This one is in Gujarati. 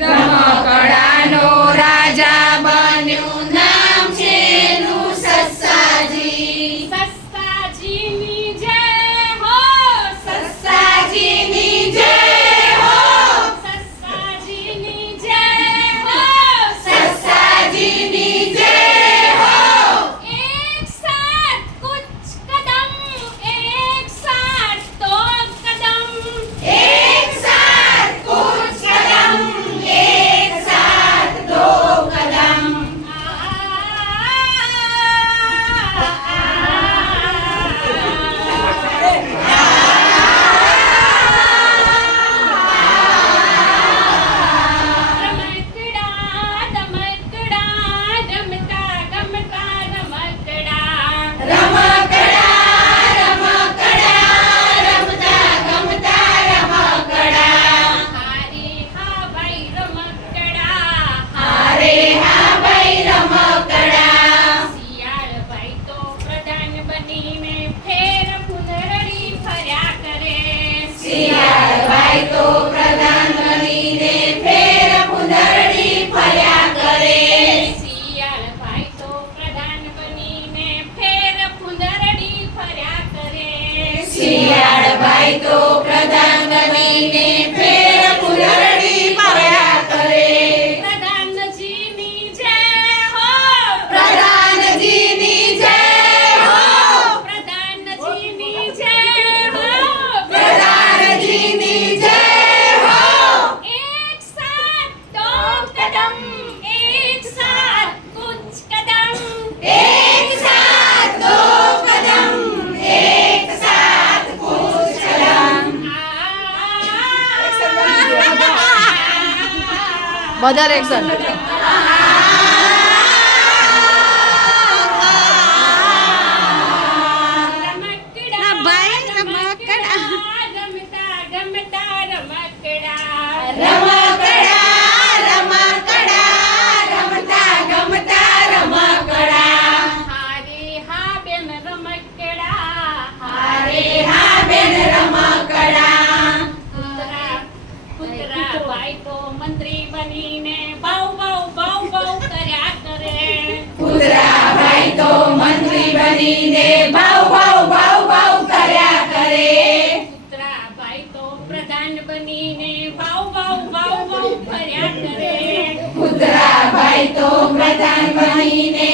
રમકડાનો રાજા બન્યો નામ છે એનું સસાજી સસાજીની જય હો સસાજીની જય હો સસાજીની જય હો સસાજીની જય હો एक साथ कुछ कदम एक साथ दो कदम एक साथ कुछ कदम एक साथ दो कदम શિયાળભાઈ તો પ્રધાન બનીને ફેર ફુંદરડી ફર્યા કરે શિયાળભાઈ તો પ્રધાન બનીને ફેર ફુંદરડી ફર્યા કરે શિયાળભાઈ તો પ્રધાન બનીને ફેર ફુંદરડી ફર્યા કરે પ્રધાનજીની જય હો પ્રધાનજીની જય હો પ્રધાનજીની જય હો પ્રધાનજીની જય હો एक साथ दो कदम एक साथ कुछ कदम एक साथ दो कदम एक साथ कुछ कदम બધા એક્શન રમકડા ભાઈ રમકડા રમતા ગમતા રમકડા રમકડા રમકડા રમતા ગમતા રમકડા હારે હા બેન રમકડા હારે હા બેન રમકડા કૂતરા ભાઈ તો મંત્રી બનીને બાઉ બાઉ બાઉ બાઉ કર્યા કરે કૂતરાભાઈ તો મંત્રી બનીને ભાવ ભાવ ભાવ ભાવ કર્યા કરે કૂતરા ભાઈ તો પ્રધાન બનીને બાઉ બાઉ બાઉ બાઉ કર્યા કરે કૂતરાભાઈ તો પ્રધાન બનીને